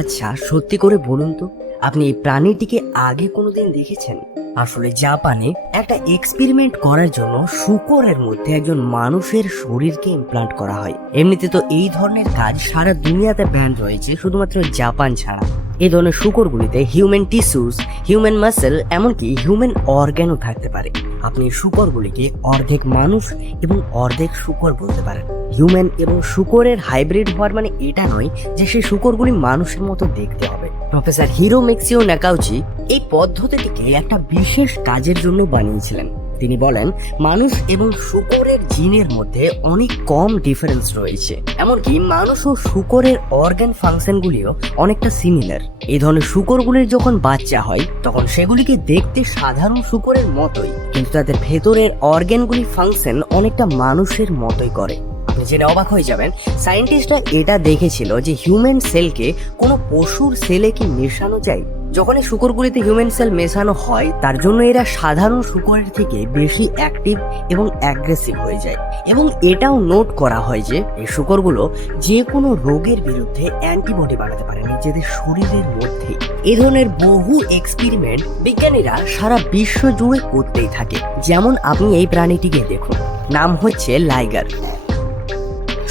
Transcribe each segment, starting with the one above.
আচ্ছা, সত্যি করে বলুন তো, আপনি এই প্রাণীটিকে আগে কোনোদিন দেখেছেন? আসলে জাপানে একটা এক্সপেরিমেন্ট করার জন্য শূকরের মধ্যে একজন মানুষের শরীরকে ইমপ্লান্ট করা হয়। এমনিতে তো এই ধরনের কাজ সারা দুনিয়াতে ব্যান রয়েছে, শুধুমাত্র জাপান ছাড়া। এই ধরনের শূকরগুলিতে হিউম্যান টিস্যুস, হিউম্যান মাসেল, এমনকি হিউম্যান অর্গ্যানও থাকতে পারে। আপনি শূকরগুলিকে অর্ধেক মানুষ এবং অর্ধেক শূকর বলতে পারেন। হিউম্যান এবং শূকরের হাইব্রিড হওয়ার মানে এটা নয় যে সেই শূকরগুলি মানুষের মতো দেখতে হবে। প্রফেসর হিরো মেক্সিও নাকাউচি এই পদ্ধতিটিকে একটা বিশেষ কাজের জন্য বানিয়েছিলেন। তিনি বলেন, মানুষ এবং শূকরের জিনের মধ্যে অনেক কম ডিফারেন্স রয়েছে, এমনকি মানুষ ও শূকরের অর্গান ফাংশনগুলিও অনেকটা সিমিলার। এই ধরনের শূকরগুলির যখন বাচ্চা হয় তখন সেগুলিকে দেখতে সাধারণ শূকরের মতোই, কিন্তু তাদের ভেতরের অর্গানগুলি ফাংশন অনেকটা মানুষের মতোই করে। আপনি জেনে অবাক হয়ে যাবেন, সায়েন্টিস্টরা এটা দেখেছিল যে হিউম্যান সেলকে কোনো পশুর সেলে কি মেশানো যায়। যখন এই শূকরগুলিতে হিউম্যান সেল মেশানো হয়, তার জন্য এরা সাধারণ শূকরের থেকে বেশি অ্যাক্টিভ এবং অ্যাগ্রেসিভ হয়ে যায়। এবং এটাও নোট করা হয় যে এই শূকরগুলো যে কোনো রোগের বিরুদ্ধে অ্যান্টিবডি বানাতে পারে নিজেদের শরীরের মধ্যে। এ ধরনের বহু এক্সপেরিমেন্ট বিজ্ঞানীরা সারা বিশ্ব জুড়ে করতেই থাকে। যেমন আপনি এই প্রাণীটিকে দেখুন, নাম হচ্ছে লাইগার।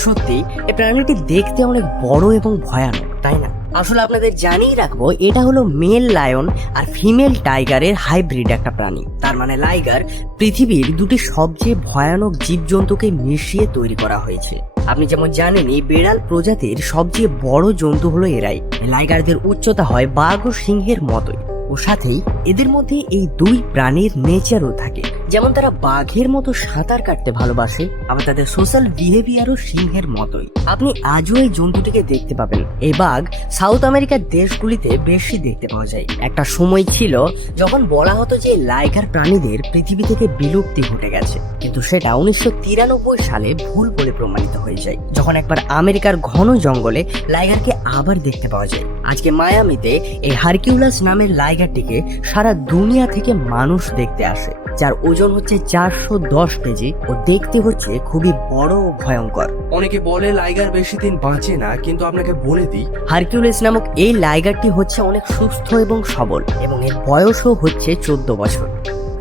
সত্যি এই প্রাণীটি দেখতে অনেক বড় এবং ভয়ানক, তাই না? আসলে আপনাদের জানিয়ে রাখবো, এটা হলো মেল লায়ন আর ফিমেল টাইগারের হাইব্রিড একটা প্রাণী। তার মানে লাইগার পৃথিবীর দুটি সবচেয়ে ভয়ানক জীবজন্তুকে মিশিয়ে তৈরি করা হয়েছে। আপনি যেমন জানেন, এই বিড়াল প্রজাতির সবচেয়ে বড় জন্তু হলো এরাই। লাইগারদের উচ্চতা হয় বাঘ ও সিংহের মতোই, ও সাথেই এদের মধ্যে এই দুই প্রাণীর নেচারও থাকে। যেমন তারা বাঘের মতো সাঁতার কাটতে ভালোবাসে, আবার তাদের সোশ্যাল বিহেভিয়ারও সিংহের মতোই। আপনি আজও এই জন্তুটিকে দেখতে পাবেন। এই বাঘ সাউথ আমেরিকার দেশগুলিতে বেশি দেখতে পাওয়া যায়। একটা সময় ছিল যখন বলা হতো যে লাইগার প্রাণীদের পৃথিবী থেকে বিলুপ্তি ঘটে গেছে, কিন্তু সেটা 1993 সালে ভুল বলে প্রমাণিত হয়ে যায়, যখন একবার আমেরিকার ঘন জঙ্গলে লাইগারকে আবার দেখতে পাওয়া যায়। আজকে মায়ামিতে এই হারকিউলাস নামের লাইগারটিকে সারা দুনিয়া থেকে মানুষ দেখতে আসে, যার ওজন হচ্ছে 410 কেজি ও দেখতে হচ্ছে খুবই বড় ও ভয়ঙ্কর। অনেকে বলে লাইগার বেশি দিন বাঁচে না, কিন্তু আপনাকে বলে দিই, হারকিউলিস নামক এই লাইগারটি হচ্ছে অনেক সুস্থ এবং সবল, এবং এর বয়সও হচ্ছে 14 বছর।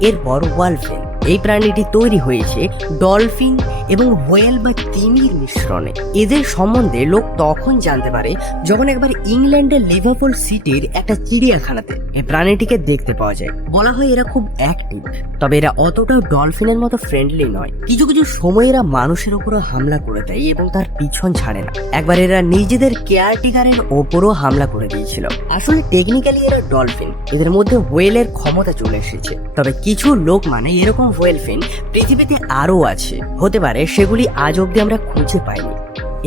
এরপর ওয়ালফিন। এই প্রাণীটি তৈরি হয়েছে ডলফিন এবং হোয়েল বা তিমির মিশ্রণে। এদের সম্বন্ধে লোক তখন জানতে পারে যখন একবার ইংল্যান্ডের লিভারপুল সিটির একটা চিড়িয়াখানাতে এই প্রাণীটিকে দেখতে পাওয়া যায়। বলা হয় এরা খুব অ্যাক্টিভ, তবে এরা অতটাও ডলফিনের মতো ফ্রেন্ডলি নয়। কিছু কিছু সময় এরা মানুষের উপরও হামলা করে দেয় এবং তার পিছন ছাড়ে না। একবার এরা নিজেদের কেয়ারটেকারের ওপরও হামলা করে দিয়েছিল। আসলে টেকনিক্যালি এরা ডলফিন, এদের মধ্যে হোয়েলের ক্ষমতা চলে এসেছে। তবে কিছু লোক মানে এরকম হোয়েলফিন পৃথিবীতে আরো আছে, হতে পারে সেগুলি আজ অব্দি আমরা খুঁজে পাইনি।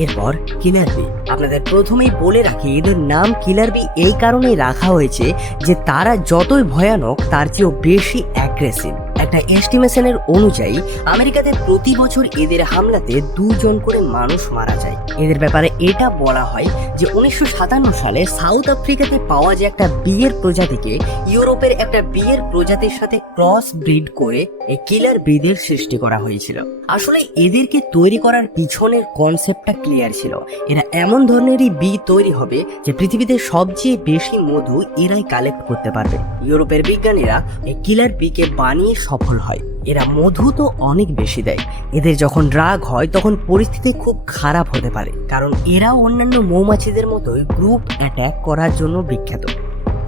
এরপর কিলার বি। আপনাদের প্রথমেই বলে রাখি, এদের নাম কিলার বি এই কারণেই রাখা হয়েছে যে তারা যতই ভয়ানক তার চেয়েও বেশি অ্যাগ্রেসিভ। একটা এস্টিমেশনের অনুযায়ী আমেরিকাতে প্রতি বছর এদের হামলাতে 2 জন করে মানুষ মারা যায়। এদের ব্যাপারে এটা বলা হয় যে 1957 সালে সাউথ আফ্রিকাতে পাওয়া যে একটা বিয়ের প্রজাতিকে ইউরোপের একটা বিয়ের প্রজাতির সাথে ক্রস ব্রিড করে এই কিলার বিদের সৃষ্টি করা হয়েছিল। আসলে এদেরকে তৈরি করার পিছনের কনসেপ্টটা ক্লিয়ার ছিল। এরা এমন ধরনেরই বি তৈরি হবে যে পৃথিবীতে সবচেয়ে বেশি মধু এরাই কালেক্ট করতে পারবে। ইউরোপের বিজ্ঞানীরা এই কিলার বিকে বানিয়ে সফল হয়। এরা মধু তো অনেক বেশি দেয়। এদের যখন রাগ হয় তখন পরিস্থিতি খুব খারাপ হতে পারে, কারণ এরাও অন্যান্য মৌমাছিদের মতোই গ্রুপ অ্যাটাক করার জন্য বিখ্যাত।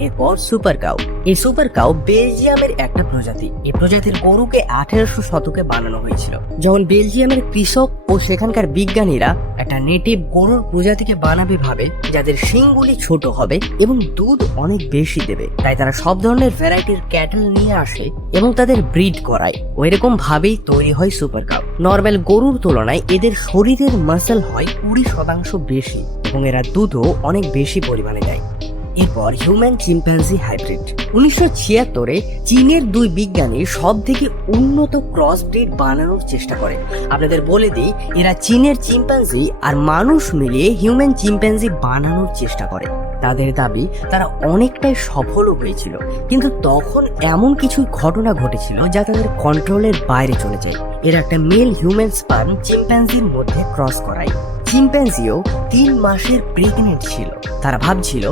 এরপর সুপার কাউ। এই সুপার কাউ বেলজিয়ামের একটা প্রজাতি। এই প্রজাতির গরুকে 1800 শতকে বানানো হয়েছিল, যখন বেলজিয়ামের কৃষক ও সেখানকার বিজ্ঞানীরা একটা নেটিভ গরুর প্রজাতিকে বানাবে ভাবে যাদের শিংগুলি ছোট হবে এবং দুধ অনেক বেশি দেবে। তাই তারা সব ধরনের ভ্যারাইটির ক্যাটল নিয়ে আসে এবং তাদের ব্রিড করায়। ওই রকম ভাবেই তৈরি হয় সুপার কাউ। নর্মাল গরুর তুলনায় এদের শরীরের মাসল হয় 20% বেশি এবং এরা দুধও অনেক বেশি পরিমাণে দেয়। এরপর হিউম্যান চিম্প্যাঞ্জি হাইব্রিড। 1976-এ চীনের 2 বিজ্ঞানী সব থেকে উন্নত ক্রস ব্রিড বানানোর চেষ্টা করে। আপনাদের বলে দিই, এরা চীনের চিম্প্যাঞ্জি আর মানুষ মিলিয়ে হিউম্যান চিম্প্যাঞ্জি বানানোর চেষ্টা করে। তাদের দাবি তারা অনেকটাই সফলও হয়েছিল, কিন্তু তখন এমন কিছু ঘটনা ঘটেছিল যা তাদের কন্ট্রোলের বাইরে চলে যায়। এরা একটা মেল হিউম্যান স্পার্ম চিম্প্যাঞ্জির মধ্যে ক্রস করায়, চিম্প্যাঞ্জিও 3 মাসের প্রেগনেন্ট ছিল। তারা ভাবছিল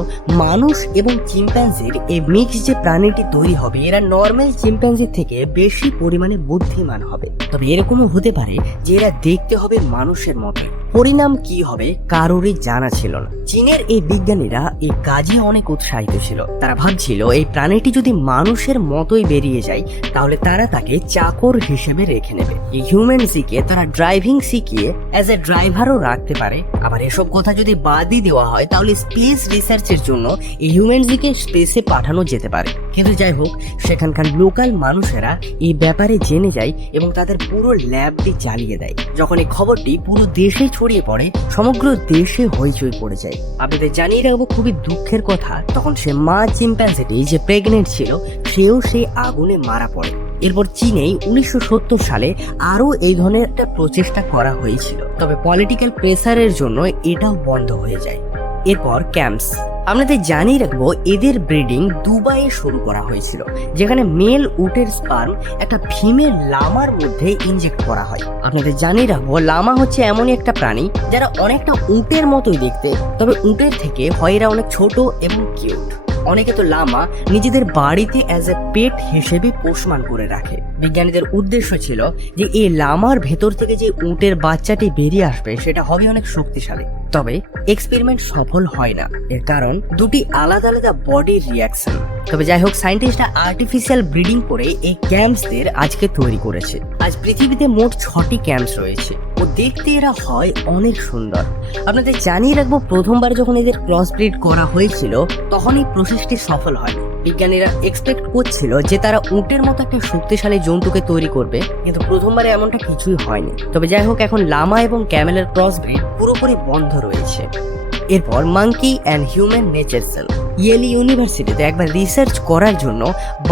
মানুষ এবং চিম্প্যাঞ্জির এই মিক্স যে প্রাণীটি তৈরি হবে এরা নর্মাল চিম্প্যাঞ্জির থেকে বেশি পরিমাণে বুদ্ধিমান হবে। তবে এরকমও হতে পারে যে এরা দেখতে হবে মানুষের মতোই। পরিণাম কি হবে কারোরই জানা ছিল না। চীনের এই বিজ্ঞানীরা এই কাজে অনেক উৎসাহিত ছিল। তারা ভাবছিল এই প্রাণীটি যদি মানুষের মতোই বেরিয়ে যায় তাহলে তারা তাকে চাকর হিসেবে রেখে নেবে। এই হিউম্যানজিকে তারা ড্রাইভিং শিখিয়ে অ্যাজ এ ড্রাইভারও রাখতে পারে। আবার এসব কথা যদি বাদই দেওয়া হয় তাহলে স্পেস রিসার্চের জন্য এই হিউম্যানজিকে স্পেসে পাঠানো যেতে পারে। কিন্তু যাই হোক, সেখানকার লোকাল মানুষেরা এই ব্যাপারে জেনে যায় এবং তাদের পুরো ল্যাবটি জ্বালিয়ে দেয়। যখন এই খবরটি পুরো দেশে ছড়িয়ে পড়ে, সমগ্র দেশে হইচই পড়ে যায়। আপনাদের জানিয়ে রাখবো খুবই দুঃখের কথা, তখন সে মা চিম্প্যাঞ্জিটি যে প্রেগনেন্ট ছিল সেও সেই আগুনে মারা পড়ে। এরপর চীনেই 1970 সালে আরো এই ধরনের একটা প্রচেষ্টা করা হয়েছিল, তবে পলিটিক্যাল প্রেসারের জন্য এটাও বন্ধ হয়ে যায়। এরপর ক্যাম্পস, আপনাদের জানিয়ে রাখবো এদের ব্রিডিং দুবাইয়ে শুরু করা হয়েছিল, যেখানে মেল উটের স্পার্ম একটা ফিমেল লামার মধ্যে ইনজেক্ট করা হয়। আপনাদের জানিয়ে রাখবো লামা হচ্ছে এমনই একটা প্রাণী যারা অনেকটা উটের মতোই দেখতে, তবে উটের থেকে হয় এরা অনেক ছোট এবং কিউট। অনেকে তো লামা নিজেদের বাড়িতে অ্যাজ এ পেট হিসেবে পোষমান করে রাখে। বিজ্ঞানীদের উদ্দেশ্য ছিল যে এই লামার ভেতর থেকে যে উটের বাচ্চাটি বেরিয়ে আসবে সেটা হবে অনেক শক্তিশালী। তবে এক্সপেরিমেন্ট সফল হয় না, এর কারণ দুটি আলাদা আলাদা বডির রিয়াকশন। তবে যাই হোক, সায়েন্টিস্টরা আর্টিফিশিয়াল ব্রিডিং করে এই ক্যাম্পসদের আজকে তৈরি করেছে। আজ পৃথিবীতে মোট 6টি ক্যাম্পস রয়েছে ও দেখতে এরা হয় অনেক সুন্দর। আপনাদের জানিয়ে রাখবো প্রথমবার যখন এদের ক্রস ব্রিড করা হয়েছিল তখন এই প্রসেসটি সফল হয়। বিজ্ঞানীরা এক্সপেক্ট করছিল যে তারা উটের মতো একটা শক্তিশালী জন্তুকে তৈরি করবে, কিন্তু প্রথমবারে এমনটা কিছুই হয়নি। তবে যাই হোক, এখন লামা এবং ক্যামেলের ক্রস ব্রিড পুরোপুরি বন্ধ রয়েছে। এরপর monkey and human Nature Cell, ইয়েলি ইউনিভার্সিটিতে একবার রিসার্চ করার জন্য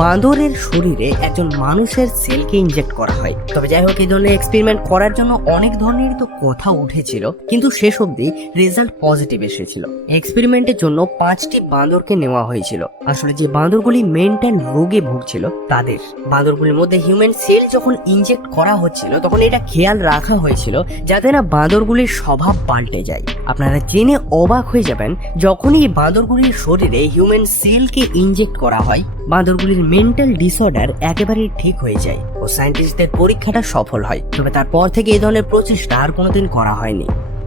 বাঁদরের শরীরে একজন মানুষের সেলকে ইনজেক্ট করা হয়। তবে যাই হোক, এই ধরনের এক্সপেরিমেন্ট করার জন্য অনেক ধরনের তো কথা উঠেছিল, কিন্তু শেষ অবধি রেজাল্ট পজিটিভ এসেছিল। এক্সপেরিমেন্টের জন্য 5টি বাঁদরকে নেওয়া হয়েছিল। আসলে যে বাঁদরগুলি মেন্টাল রোগে ভুগছিল তাদের। বাঁদরগুলির মধ্যে হিউম্যান সেল যখন ইনজেক্ট করা হচ্ছিল তখন এটা খেয়াল রাখা হয়েছিল যাতে না বাঁদরগুলির স্বভাব পাল্টে যায়। আপনারা জেনে অবাক হয়ে যাবেন, যখনই এই বাঁদরগুলির শরীরে হিউম্যান সেলকে ইনজেক্ট করা হয় বাঁদরগুলির মেন্টাল ডিসঅর্ডার একেবারে ঠিক হয়ে যায় ও সায়েন্টিস্টদের পরীক্ষাটা সফল হয়। তবে তারপর থেকে এই ধরনের প্রচেষ্টা আর কোনোদিন করা হয়নি।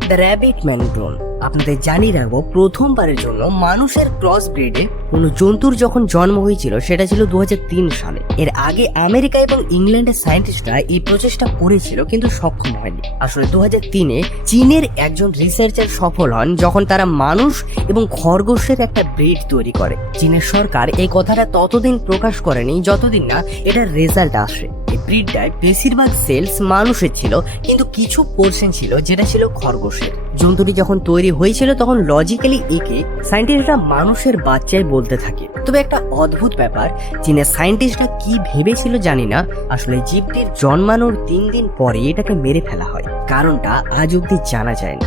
দ্য র্যাবিট ম্যান ক্লোন, আপনাদের জানিয়ে রাখবো প্রথমবারের জন্য মানুষের ক্রস ব্রিডে কোনো জন্তুর যখন জন্ম হয়েছিল সেটা ছিল 2003 সালে। এর আগে আমেরিকা এবং ইংল্যান্ডের সায়েন্টিস্টরা এই প্রচেষ্টা করেছিল কিন্তু সক্ষম হয়নি। আসলে 2003-এ চীনের একজন রিসার্চার সফল হন যখন তারা মানুষ এবং খরগোশের একটা ব্রিড তৈরি করে। চীনের সরকার এই কথাটা ততদিন প্রকাশ করেনি যতদিন না এটার রেজাল্ট আসে। এই ব্রিডটায় বেশিরভাগ সেলস মানুষের ছিল, কিন্তু কিছু পোর্শন ছিল যেটা ছিল খরগোশের। জন্তুটি যখন তৈরি হয়েছিল তখন লজিক্যালি একে সায়েন্টিস্টরা মানুষের বাচ্চায় বলতে থাকে। তবে একটা অদ্ভুত ব্যাপার, চীনের সায়েন্টিস্টরা কি ভেবেছিল জানি না, আসলে জীবটির জন্মানোর 3 দিন পরে এটাকে মেরে ফেলা হয়। কারণটা আজ অব্দি জানা যায়নি।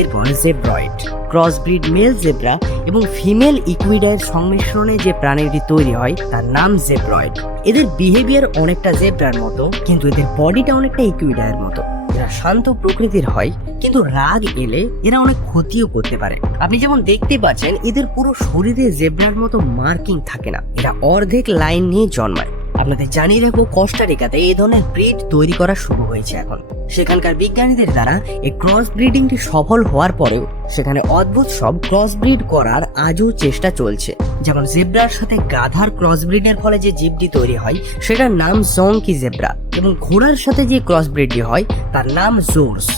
এরপর জেব্রয়েড, ক্রস ব্রিড মেল জেব্রা এবং ফিমেল ইকুইডায়ের সংমিশ্রণে যে প্রাণীটি তৈরি হয় তার নাম জেব্রয়েড। এদের বিহেভিয়ার অনেকটা জেব্রার মতো, কিন্তু এদের বডিটা অনেকটা ইকুইডায়ের মতো। এরা শান্ত প্রকৃতির হয়, কিন্তু রাগ এলে এরা অনেক ক্ষতিও করতে পারে। আপনি যেমন দেখতে পাচ্ছেন এদের পুরো শরীরে জেব্রার মতো মার্কিং থাকে না, এরা অর্ধেক লাইন নিয়ে জন্মায়। আপনাদের জানিয়ে রাখবো কোস্টারিকাতে এই ধরনের ব্রিড তৈরি করা শুরু হয়েছে এখন। সেখানকার বিজ্ঞানীদের দ্বারা এই ক্রস ব্রিডিংটি সফল হওয়ার পরেও সেখানে অদ্ভুত সব ক্রস ব্রিড করার আজও চেষ্টা চলছে। যেমন জেব্রার সাথে গাধার ক্রস ব্রিডের ফলে যে জীবটি তৈরি হয় সেটার নাম জংকি জেব্রা, এবং ঘোড়ার সাথে যে ক্রস ব্রিডটি হয় তার নাম জোর্স।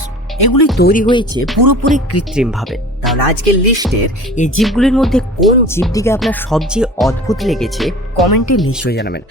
এগুলি তৈরি হয়েছে পুরোপুরি কৃত্রিম ভাবে। তাহলে আজকের লিস্টের এই জীবগুলির মধ্যে কোন জীবটিকে আপনার সবচেয়ে অদ্ভুত লেগেছে কমেন্টে নিশ্চয়ই জানাবেন।